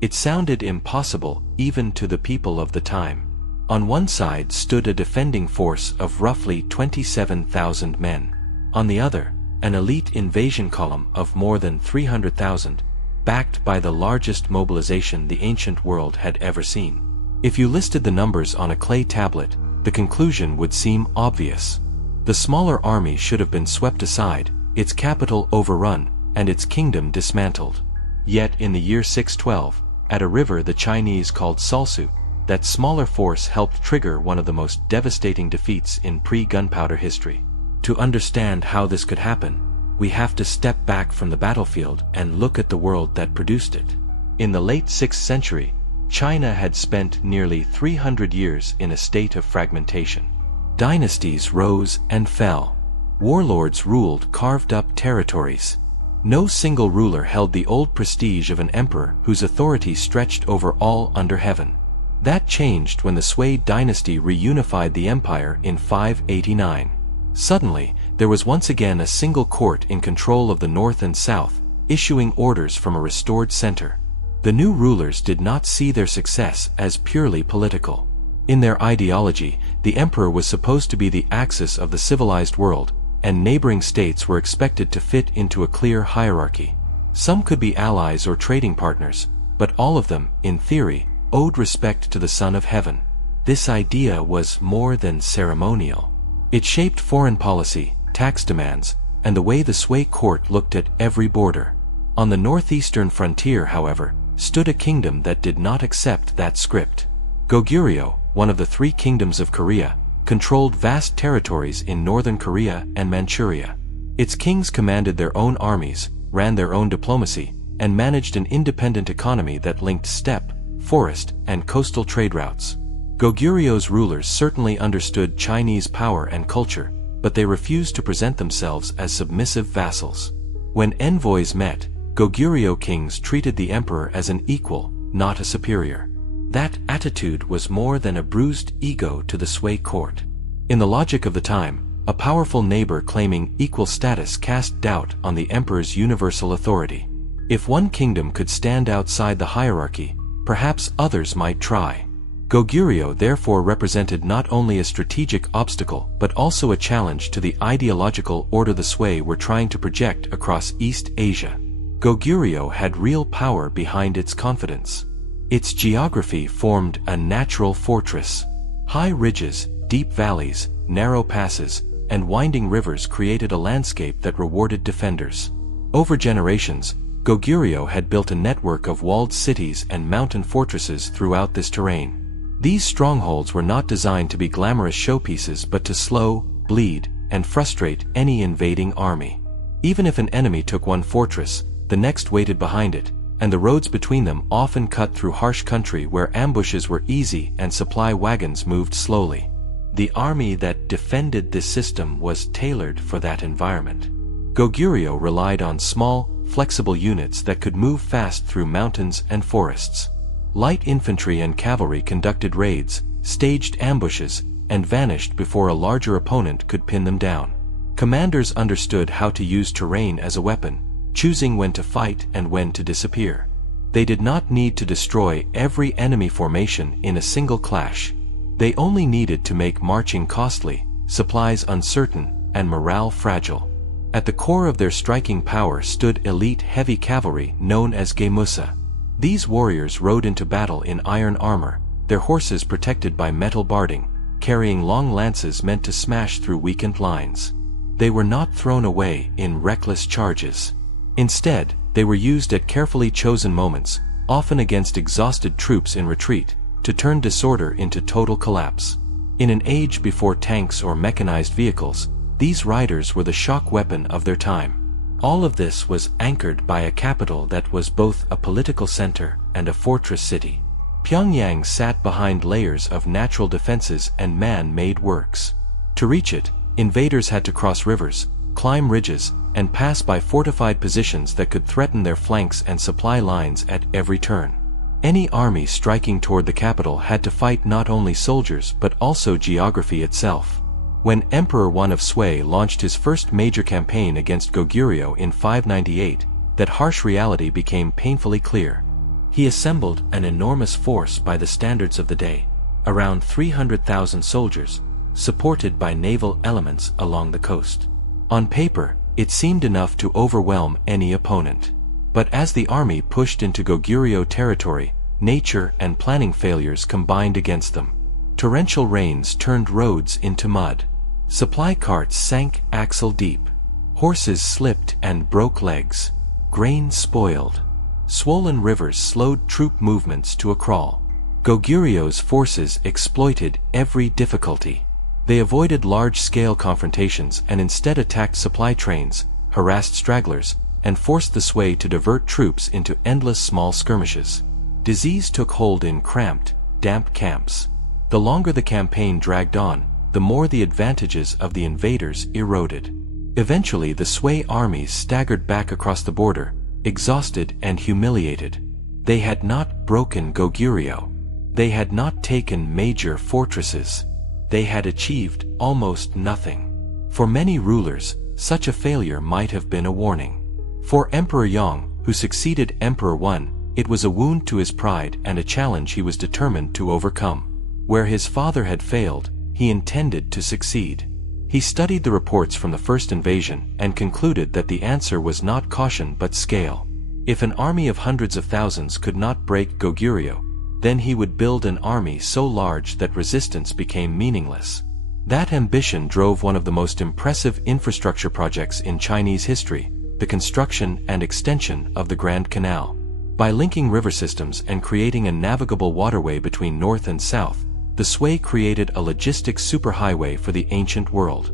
It sounded impossible even to the people of the time. On one side stood a defending force of roughly 27,000 men. On the other, an elite invasion column of more than 300,000, backed by the largest mobilization the ancient world had ever seen. If you listed the numbers on a clay tablet, the conclusion would seem obvious. The smaller army should have been swept aside, its capital overrun, and its kingdom dismantled. Yet in the year 612, at a river the Chinese called Salsu, that smaller force helped trigger one of the most devastating defeats in pre-gunpowder history. To understand how this could happen, we have to step back from the battlefield and look at the world that produced it. In the late 6th century, China had spent nearly 300 years in a state of fragmentation. Dynasties rose and fell. Warlords ruled carved-up territories. No single ruler held the old prestige of an emperor whose authority stretched over all under heaven. That changed when the Sui dynasty reunified the empire in 589. Suddenly, there was once again a single court in control of the north and south, issuing orders from a restored center. The new rulers did not see their success as purely political. In their ideology, the emperor was supposed to be the axis of the civilized world, and neighboring states were expected to fit into a clear hierarchy. Some could be allies or trading partners, but all of them, in theory, owed respect to the Son of Heaven. This idea was more than ceremonial. It shaped foreign policy, tax demands, and the way the Sui court looked at every border. On the northeastern frontier, however, stood a kingdom that did not accept that script. Goguryeo, one of the three kingdoms of Korea, controlled vast territories in northern Korea and Manchuria. Its kings commanded their own armies, ran their own diplomacy, and managed an independent economy that linked steppe, forest, and coastal trade routes. Goguryeo's rulers certainly understood Chinese power and culture, but they refused to present themselves as submissive vassals. When envoys met, Goguryeo kings treated the emperor as an equal, not a superior. That attitude was more than a bruised ego to the Sui court. In the logic of the time, a powerful neighbor claiming equal status cast doubt on the emperor's universal authority. If one kingdom could stand outside the hierarchy, perhaps others might try. Goguryeo therefore represented not only a strategic obstacle but also a challenge to the ideological order the Sui were trying to project across East Asia. Goguryeo had real power behind its confidence. Its geography formed a natural fortress. High ridges, deep valleys, narrow passes, and winding rivers created a landscape that rewarded defenders. Over generations, Goguryeo had built a network of walled cities and mountain fortresses throughout this terrain. These strongholds were not designed to be glamorous showpieces but to slow, bleed, and frustrate any invading army. Even if an enemy took one fortress, the next waited behind it, and the roads between them often cut through harsh country where ambushes were easy and supply wagons moved slowly. The army that defended this system was tailored for that environment. Goguryeo relied on small, flexible units that could move fast through mountains and forests. Light infantry and cavalry conducted raids, staged ambushes, and vanished before a larger opponent could pin them down. Commanders understood how to use terrain as a weapon, choosing when to fight and when to disappear. They did not need to destroy every enemy formation in a single clash. They only needed to make marching costly, supplies uncertain, and morale fragile. At the core of their striking power stood elite heavy cavalry known as Gemusa. These warriors rode into battle in iron armor, their horses protected by metal barding, carrying long lances meant to smash through weakened lines. They were not thrown away in reckless charges. Instead, they were used at carefully chosen moments, often against exhausted troops in retreat, to turn disorder into total collapse. In an age before tanks or mechanized vehicles, these riders were the shock weapon of their time. All of this was anchored by a capital that was both a political center and a fortress city. Pyongyang sat behind layers of natural defenses and man-made works. To reach it, invaders had to cross rivers, climb ridges, and pass by fortified positions that could threaten their flanks and supply lines at every turn. Any army striking toward the capital had to fight not only soldiers but also geography itself. When Emperor I of Sui launched his first major campaign against Goguryeo in 598, that harsh reality became painfully clear. He assembled an enormous force by the standards of the day, around 300,000 soldiers, supported by naval elements along the coast. On paper, it seemed enough to overwhelm any opponent. But as the army pushed into Goguryeo territory, nature and planning failures combined against them. Torrential rains turned roads into mud. Supply carts sank axle-deep. Horses slipped and broke legs. Grain spoiled. Swollen rivers slowed troop movements to a crawl. Goguryeo's forces exploited every difficulty. They avoided large-scale confrontations and instead attacked supply trains, harassed stragglers, and forced the Sui to divert troops into endless small skirmishes. Disease took hold in cramped, damp camps. The longer the campaign dragged on, the more the advantages of the invaders eroded. Eventually the Sui armies staggered back across the border, exhausted and humiliated. They had not broken Goguryeo. They had not taken major fortresses. They had achieved almost nothing. For many rulers, such a failure might have been a warning. For Emperor Yang, who succeeded Emperor Wen, it was a wound to his pride and a challenge he was determined to overcome. Where his father had failed, he intended to succeed. He studied the reports from the first invasion and concluded that the answer was not caution but scale. If an army of hundreds of thousands could not break Goguryeo, then he would build an army so large that resistance became meaningless. That ambition drove one of the most impressive infrastructure projects in Chinese history, the construction and extension of the Grand Canal. By linking river systems and creating a navigable waterway between north and south, the Sui created a logistics superhighway for the ancient world.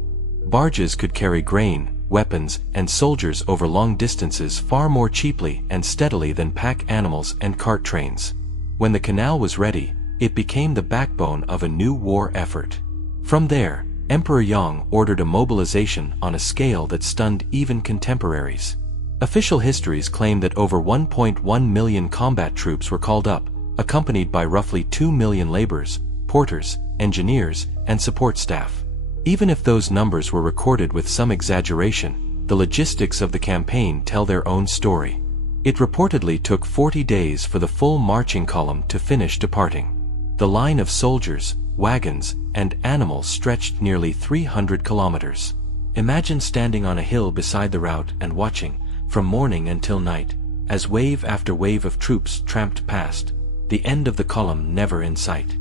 Barges could carry grain, weapons, and soldiers over long distances far more cheaply and steadily than pack animals and cart trains. When the canal was ready, it became the backbone of a new war effort. From there, Emperor Yang ordered a mobilization on a scale that stunned even contemporaries. Official histories claim that over 1.1 million combat troops were called up, accompanied by roughly 2 million laborers, porters, engineers, and support staff. Even if those numbers were recorded with some exaggeration, the logistics of the campaign tell their own story. It reportedly took 40 days for the full marching column to finish departing. The line of soldiers, wagons, and animals stretched nearly 300 kilometers. Imagine standing on a hill beside the route and watching, from morning until night, as wave after wave of troops tramped past, the end of the column never in sight.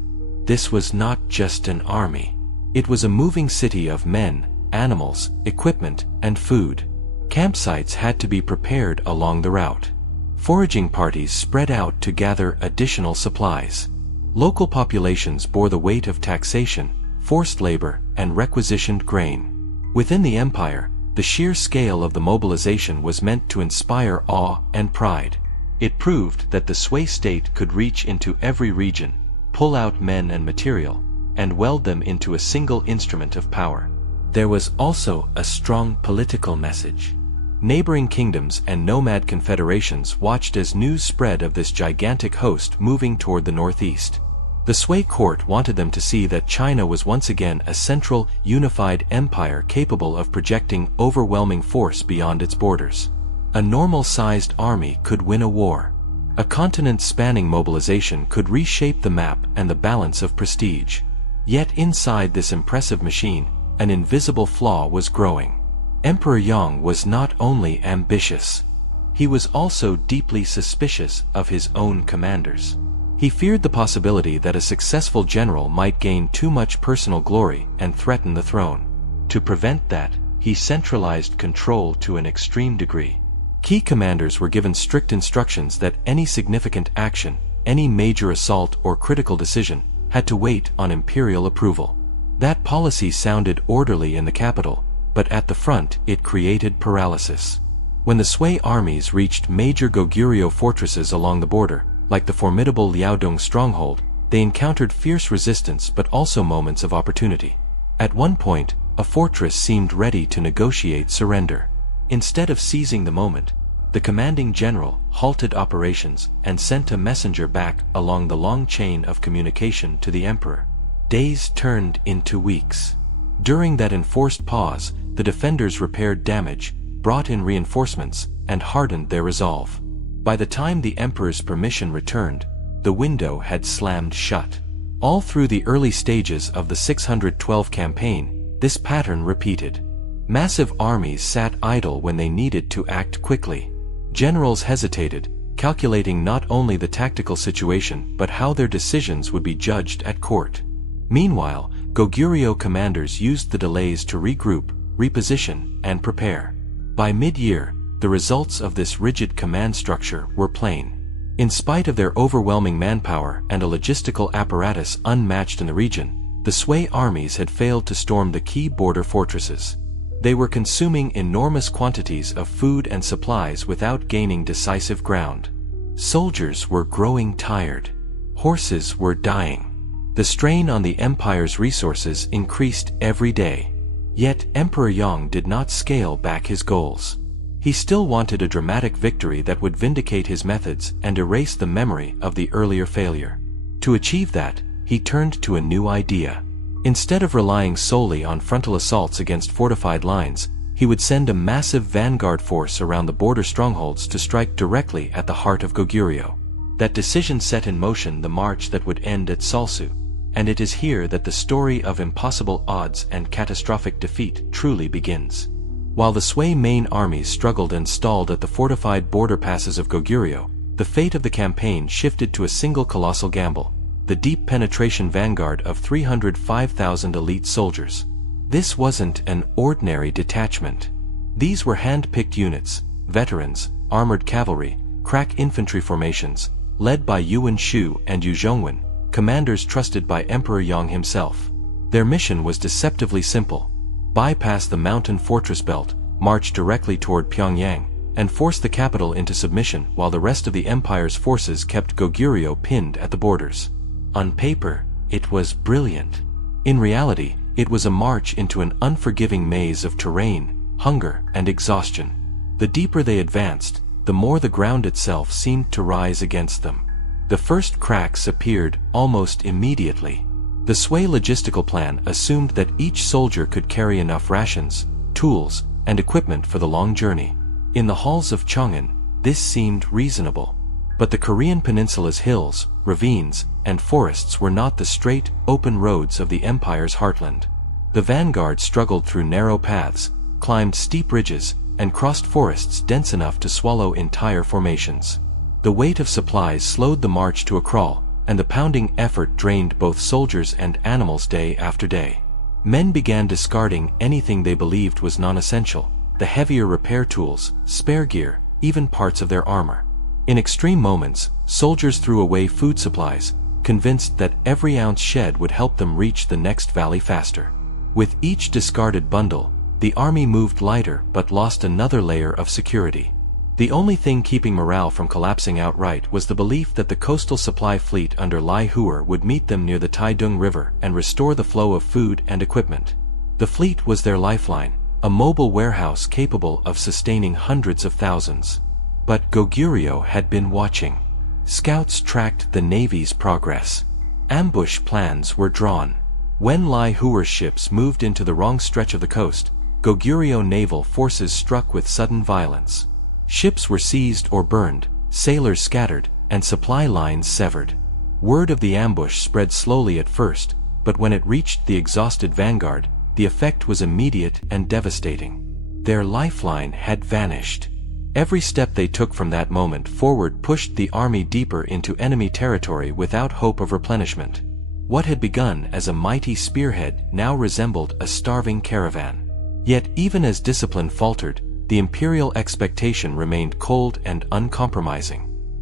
This was not just an army. It was a moving city of men, animals, equipment, and food. Campsites had to be prepared along the route. Foraging parties spread out to gather additional supplies. Local populations bore the weight of taxation, forced labor, and requisitioned grain. Within the empire, the sheer scale of the mobilization was meant to inspire awe and pride. It proved that the Sui state could reach into every region, pull out men and material, and weld them into a single instrument of power. There was also a strong political message. Neighboring kingdoms and nomad confederations watched as news spread of this gigantic host moving toward the northeast. The Sui court wanted them to see that China was once again a central, unified empire capable of projecting overwhelming force beyond its borders. A normal-sized army could win a war. A continent-spanning mobilization could reshape the map and the balance of prestige. Yet inside this impressive machine, an invisible flaw was growing. Emperor Yang was not only ambitious. He was also deeply suspicious of his own commanders. He feared the possibility that a successful general might gain too much personal glory and threaten the throne. To prevent that, he centralized control to an extreme degree. Key commanders were given strict instructions that any significant action, any major assault or critical decision, had to wait on imperial approval. That policy sounded orderly in the capital, but at the front it created paralysis. When the Sui armies reached major Goguryeo fortresses along the border, like the formidable Liaodong stronghold, they encountered fierce resistance but also moments of opportunity. At one point, a fortress seemed ready to negotiate surrender. Instead of seizing the moment, the commanding general halted operations and sent a messenger back along the long chain of communication to the emperor. Days turned into weeks. During that enforced pause, the defenders repaired damage, brought in reinforcements, and hardened their resolve. By the time the emperor's permission returned, the window had slammed shut. All through the early stages of the 612 campaign, this pattern repeated. Massive armies sat idle when they needed to act quickly. Generals hesitated, calculating not only the tactical situation but how their decisions would be judged at court. Meanwhile, Goguryeo commanders used the delays to regroup, reposition, and prepare. By mid-year, the results of this rigid command structure were plain. In spite of their overwhelming manpower and a logistical apparatus unmatched in the region, the Sui armies had failed to storm the key border fortresses. They were consuming enormous quantities of food and supplies without gaining decisive ground. Soldiers were growing tired. Horses were dying. The strain on the empire's resources increased every day. Yet Emperor Yang did not scale back his goals. He still wanted a dramatic victory that would vindicate his methods and erase the memory of the earlier failure. To achieve that, he turned to a new idea. Instead of relying solely on frontal assaults against fortified lines, he would send a massive vanguard force around the border strongholds to strike directly at the heart of Goguryeo. That decision set in motion the march that would end at Salsu, and it is here that the story of impossible odds and catastrophic defeat truly begins. While the Sui main armies struggled and stalled at the fortified border passes of Goguryeo, the fate of the campaign shifted to a single colossal gamble. The deep penetration vanguard of 305,000 elite soldiers. This wasn't an ordinary detachment. These were hand-picked units, veterans, armored cavalry, crack infantry formations, led by Yuan Shu and Yu Zhongwen, commanders trusted by Emperor Yang himself. Their mission was deceptively simple: bypass the mountain fortress belt, march directly toward Pyongyang, and force the capital into submission while the rest of the empire's forces kept Goguryeo pinned at the borders. On paper, it was brilliant. In reality, it was a march into an unforgiving maze of terrain, hunger, and exhaustion. The deeper they advanced, the more the ground itself seemed to rise against them. The first cracks appeared almost immediately. The Sui logistical plan assumed that each soldier could carry enough rations, tools, and equipment for the long journey. In the halls of Chang'an, this seemed reasonable. But the Korean peninsula's hills, ravines, and forests were not the straight, open roads of the empire's heartland. The vanguard struggled through narrow paths, climbed steep ridges, and crossed forests dense enough to swallow entire formations. The weight of supplies slowed the march to a crawl, and the pounding effort drained both soldiers and animals day after day. Men began discarding anything they believed was non-essential: the heavier repair tools, spare gear, even parts of their armor. In extreme moments, soldiers threw away food supplies, convinced that every ounce shed would help them reach the next valley faster. With each discarded bundle, the army moved lighter but lost another layer of security. The only thing keeping morale from collapsing outright was the belief that the coastal supply fleet under Lai Hua would meet them near the Taidung River and restore the flow of food and equipment. The fleet was their lifeline, a mobile warehouse capable of sustaining hundreds of thousands. But Goguryeo had been watching. Scouts tracked the Navy's progress. Ambush plans were drawn. When Lai Hua's ships moved into the wrong stretch of the coast, Goguryeo naval forces struck with sudden violence. Ships were seized or burned, sailors scattered, and supply lines severed. Word of the ambush spread slowly at first, but when it reached the exhausted vanguard, the effect was immediate and devastating. Their lifeline had vanished. Every step they took from that moment forward pushed the army deeper into enemy territory without hope of replenishment. What had begun as a mighty spearhead now resembled a starving caravan. Yet even as discipline faltered, the imperial expectation remained cold and uncompromising.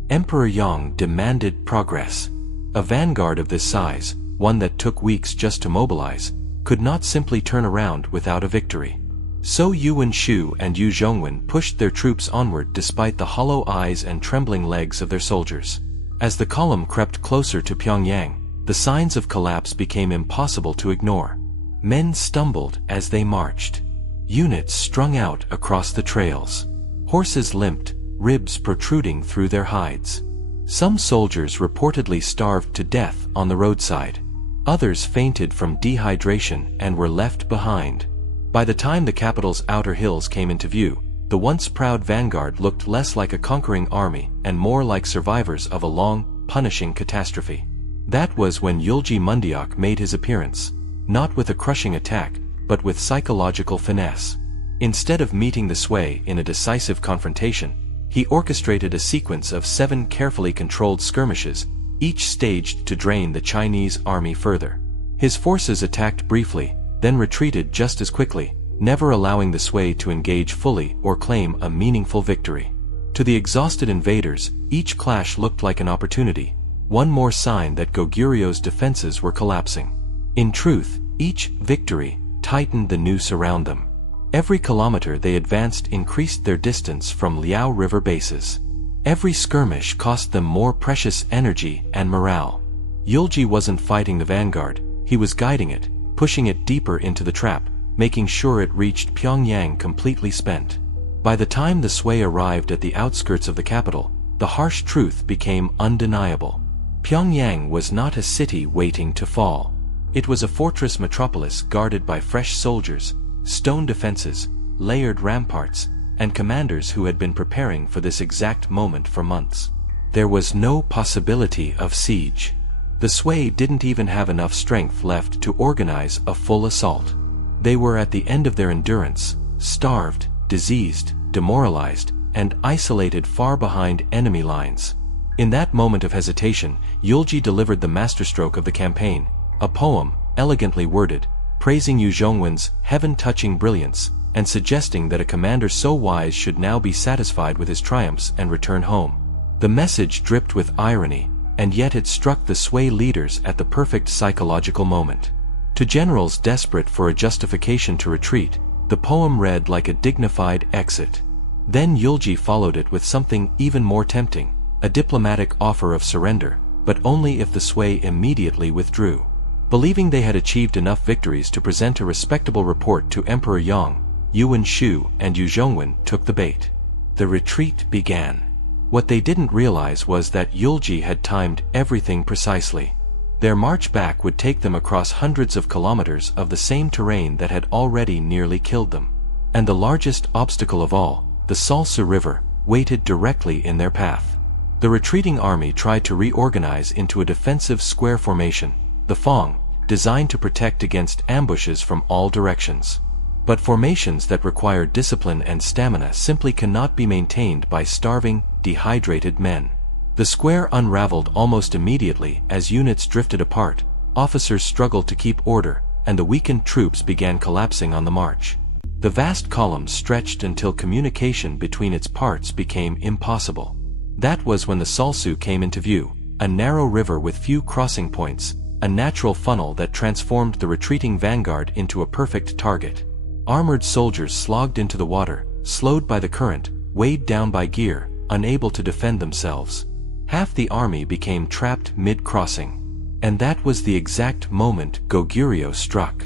Emperor Yang demanded progress. A vanguard of this size, one that took weeks just to mobilize, could not simply turn around without a victory. So Yuan Shu and Yu Zhongwen pushed their troops onward despite the hollow eyes and trembling legs of their soldiers. As the column crept closer to Pyongyang, the signs of collapse became impossible to ignore. Men stumbled as they marched. Units strung out across the trails. Horses limped, ribs protruding through their hides. Some soldiers reportedly starved to death on the roadside. Others fainted from dehydration and were left behind. By the time the capital's outer hills came into view, the once proud vanguard looked less like a conquering army and more like survivors of a long, punishing catastrophe. That was when Yulji Mundiok made his appearance, not with a crushing attack, but with psychological finesse. Instead of meeting the Sui in a decisive confrontation, he orchestrated a sequence of 7 carefully controlled skirmishes, each staged to drain the Chinese army further. His forces attacked briefly, then retreated just as quickly, never allowing the Sui to engage fully or claim a meaningful victory. To the exhausted invaders, each clash looked like an opportunity, one more sign that Goguryeo's defenses were collapsing. In truth, each victory tightened the noose around them. Every kilometer they advanced increased their distance from Liao River bases. Every skirmish cost them more precious energy and morale. Yulji wasn't fighting the vanguard, he was guiding it, pushing it deeper into the trap, making sure it reached Pyongyang completely spent. By the time the Sui arrived at the outskirts of the capital, the harsh truth became undeniable. Pyongyang was not a city waiting to fall. It was a fortress metropolis guarded by fresh soldiers, stone defenses, layered ramparts, and commanders who had been preparing for this exact moment for months. There was no possibility of siege. The Sui didn't even have enough strength left to organize a full assault. They were at the end of their endurance, starved, diseased, demoralized, and isolated far behind enemy lines. In that moment of hesitation, Yulji delivered the masterstroke of the campaign, a poem, elegantly worded, praising Yu Zhongwen's heaven-touching brilliance, and suggesting that a commander so wise should now be satisfied with his triumphs and return home. The message dripped with irony, and yet it struck the Sui leaders at the perfect psychological moment. To generals desperate for a justification to retreat, the poem read like a dignified exit. Then Yulji followed it with something even more tempting, a diplomatic offer of surrender, but only if the Sui immediately withdrew. Believing they had achieved enough victories to present a respectable report to Emperor Yang, Yuan Shu and Yu Zhongwen took the bait. The retreat began. What they didn't realize was that Yulji had timed everything precisely. Their march back would take them across hundreds of kilometers of the same terrain that had already nearly killed them. And the largest obstacle of all, the Salsu River, waited directly in their path. The retreating army tried to reorganize into a defensive square formation, the Fong, designed to protect against ambushes from all directions. But formations that require discipline and stamina simply cannot be maintained by starving, dehydrated men. The square unraveled almost immediately as units drifted apart, officers struggled to keep order, and the weakened troops began collapsing on the march. The vast column stretched until communication between its parts became impossible. That was when the Salsu came into view, a narrow river with few crossing points, a natural funnel that transformed the retreating vanguard into a perfect target. Armored soldiers slogged into the water, slowed by the current, weighed down by gear, unable to defend themselves. Half the army became trapped mid-crossing. And that was the exact moment Goguryeo struck.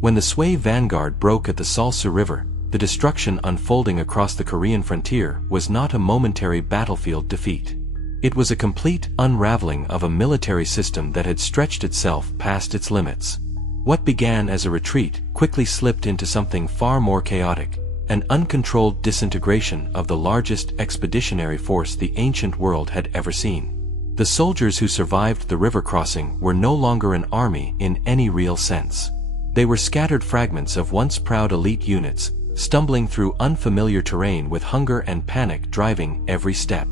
When the Sui vanguard broke at the Salsu River, the destruction unfolding across the Korean frontier was not a momentary battlefield defeat. It was a complete unraveling of a military system that had stretched itself past its limits. What began as a retreat quickly slipped into something far more chaotic, an uncontrolled disintegration of the largest expeditionary force the ancient world had ever seen. The soldiers who survived the river crossing were no longer an army in any real sense. They were scattered fragments of once proud elite units, stumbling through unfamiliar terrain with hunger and panic driving every step.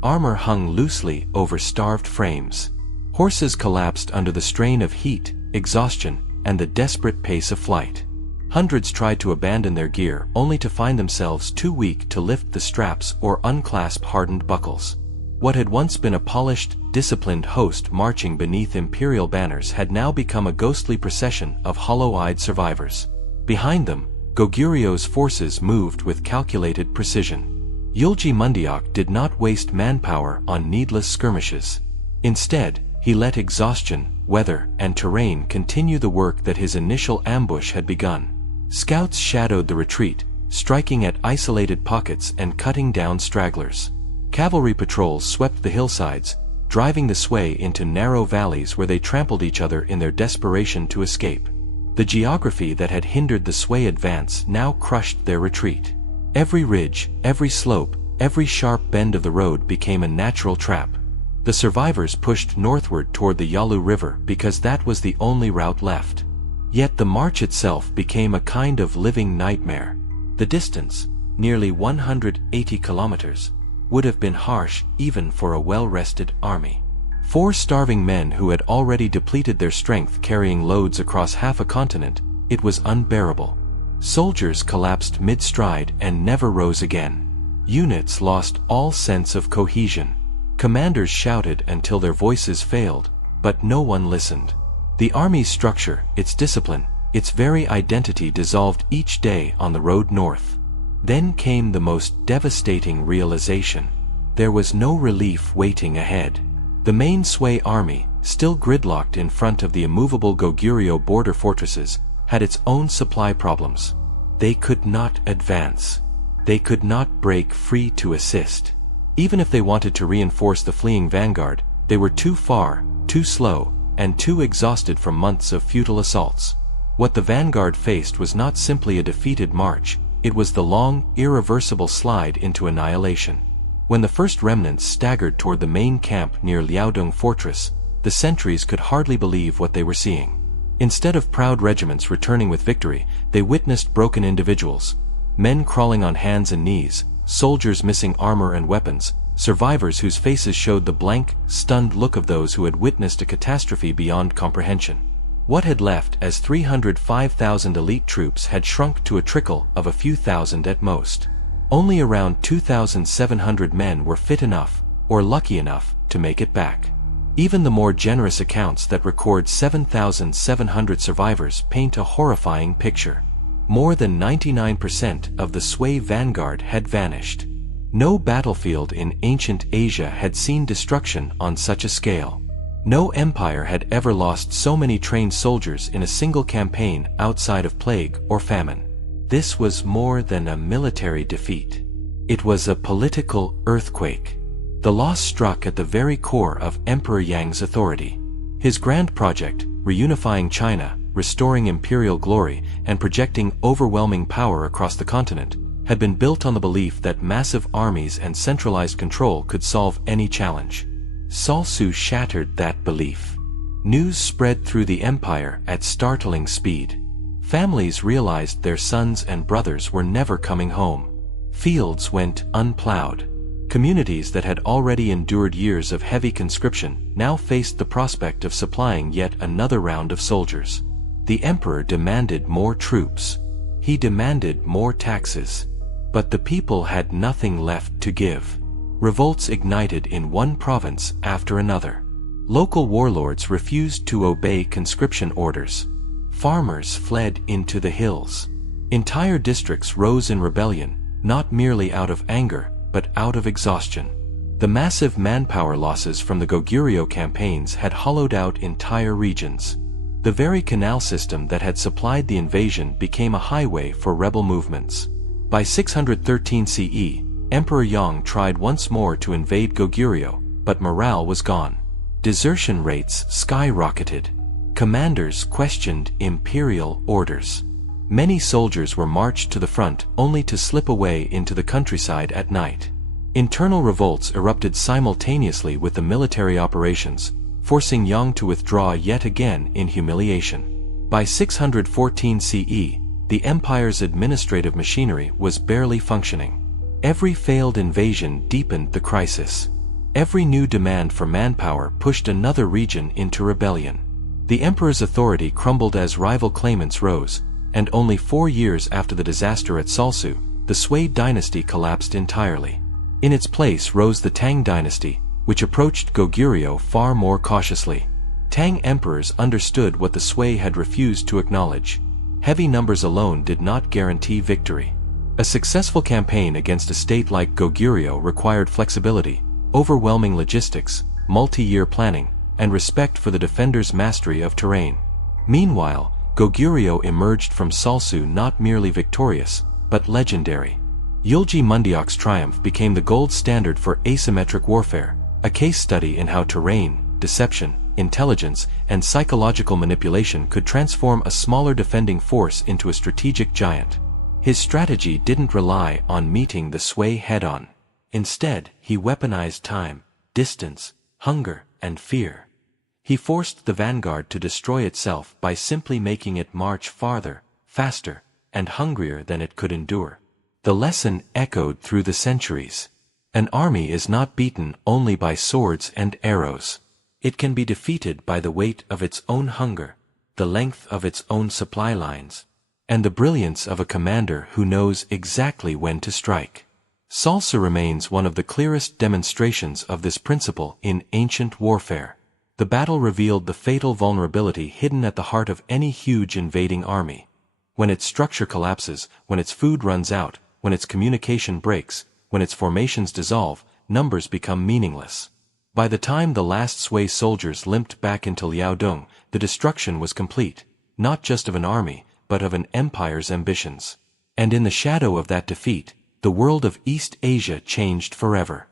Armor hung loosely over starved frames. Horses collapsed under the strain of heat, exhaustion, and the desperate pace of flight. Hundreds tried to abandon their gear only to find themselves too weak to lift the straps or unclasp hardened buckles. What had once been a polished, disciplined host marching beneath imperial banners had now become a ghostly procession of hollow-eyed survivors. Behind them, Goguryeo's forces moved with calculated precision. Yulji Mundiok did not waste manpower on needless skirmishes. Instead, he let exhaustion, weather, and terrain continue the work that his initial ambush had begun. Scouts shadowed the retreat, striking at isolated pockets and cutting down stragglers. Cavalry patrols swept the hillsides, driving the Sui into narrow valleys where they trampled each other in their desperation to escape. The geography that had hindered the Sui advance now crushed their retreat. Every ridge, every slope, every sharp bend of the road became a natural trap. The survivors pushed northward toward the Yalu River because that was the only route left. Yet the march itself became a kind of living nightmare. The distance, nearly 180 kilometers, would have been harsh even for a well-rested army. 4 starving men who had already depleted their strength carrying loads across half a continent, it was unbearable. Soldiers collapsed mid-stride and never rose again. Units lost all sense of cohesion. Commanders shouted until their voices failed, but no one listened. The army's structure, its discipline, its very identity dissolved each day on the road north. Then came the most devastating realization. There was no relief waiting ahead. The main Sui army, still gridlocked in front of the immovable Goguryeo border fortresses, had its own supply problems. They could not advance. They could not break free to assist. Even if they wanted to reinforce the fleeing vanguard, they were too far, too slow, and too exhausted from months of futile assaults. What the vanguard faced was not simply a defeated march, it was the long, irreversible slide into annihilation. When the first remnants staggered toward the main camp near Liaodong Fortress, the sentries could hardly believe what they were seeing. Instead of proud regiments returning with victory, they witnessed broken individuals. Men crawling on hands and knees, soldiers missing armor and weapons, survivors whose faces showed the blank, stunned look of those who had witnessed a catastrophe beyond comprehension. What had left as 305,000 elite troops had shrunk to a trickle of a few thousand at most. Only around 2,700 men were fit enough, or lucky enough, to make it back. Even the more generous accounts that record 7,700 survivors paint a horrifying picture. More than 99% of the Sui vanguard had vanished. No battlefield in ancient Asia had seen destruction on such a scale. No empire had ever lost so many trained soldiers in a single campaign outside of plague or famine. This was more than a military defeat. It was a political earthquake. The loss struck at the very core of Emperor Yang's authority. His grand project, reunifying China, restoring imperial glory, and projecting overwhelming power across the continent, had been built on the belief that massive armies and centralized control could solve any challenge. Salsu shattered that belief. News spread through the empire at startling speed. Families realized their sons and brothers were never coming home. Fields went unplowed. Communities that had already endured years of heavy conscription now faced the prospect of supplying yet another round of soldiers. The emperor demanded more troops. He demanded more taxes. But the people had nothing left to give. Revolts ignited in one province after another. Local warlords refused to obey conscription orders. Farmers fled into the hills. Entire districts rose in rebellion, not merely out of anger, but out of exhaustion. The massive manpower losses from the Goguryeo campaigns had hollowed out entire regions. The very canal system that had supplied the invasion became a highway for rebel movements. By 613 CE, Emperor Yang tried once more to invade Goguryeo, but morale was gone. Desertion rates skyrocketed. Commanders questioned imperial orders. Many soldiers were marched to the front only to slip away into the countryside at night. Internal revolts erupted simultaneously with the military operations, forcing Yang to withdraw yet again in humiliation. By 614 CE, the empire's administrative machinery was barely functioning. Every failed invasion deepened the crisis. Every new demand for manpower pushed another region into rebellion. The emperor's authority crumbled as rival claimants rose, and only 4 years after the disaster at Salsu, the Sui dynasty collapsed entirely. In its place rose the Tang dynasty, which approached Goguryeo far more cautiously. Tang emperors understood what the Sui had refused to acknowledge. Heavy numbers alone did not guarantee victory. A successful campaign against a state like Goguryeo required flexibility, overwhelming logistics, multi-year planning, and respect for the defender's mastery of terrain. Meanwhile, Goguryeo emerged from Salsu not merely victorious, but legendary. Yulji Mundiok's triumph became the gold standard for asymmetric warfare, a case study in how terrain, deception, intelligence, and psychological manipulation could transform a smaller defending force into a strategic giant. His strategy didn't rely on meeting the Sui head-on. Instead, he weaponized time, distance, hunger, and fear. He forced the vanguard to destroy itself by simply making it march farther, faster, and hungrier than it could endure. The lesson echoed through the centuries. An army is not beaten only by swords and arrows. It can be defeated by the weight of its own hunger, the length of its own supply lines, and the brilliance of a commander who knows exactly when to strike. Salsu remains one of the clearest demonstrations of this principle in ancient warfare. The battle revealed the fatal vulnerability hidden at the heart of any huge invading army. When its structure collapses, when its food runs out, when its communication breaks, when its formations dissolve, numbers become meaningless. By the time the last Sui soldiers limped back into Liaodong, the destruction was complete, not just of an army, but of an empire's ambitions. And in the shadow of that defeat, the world of East Asia changed forever.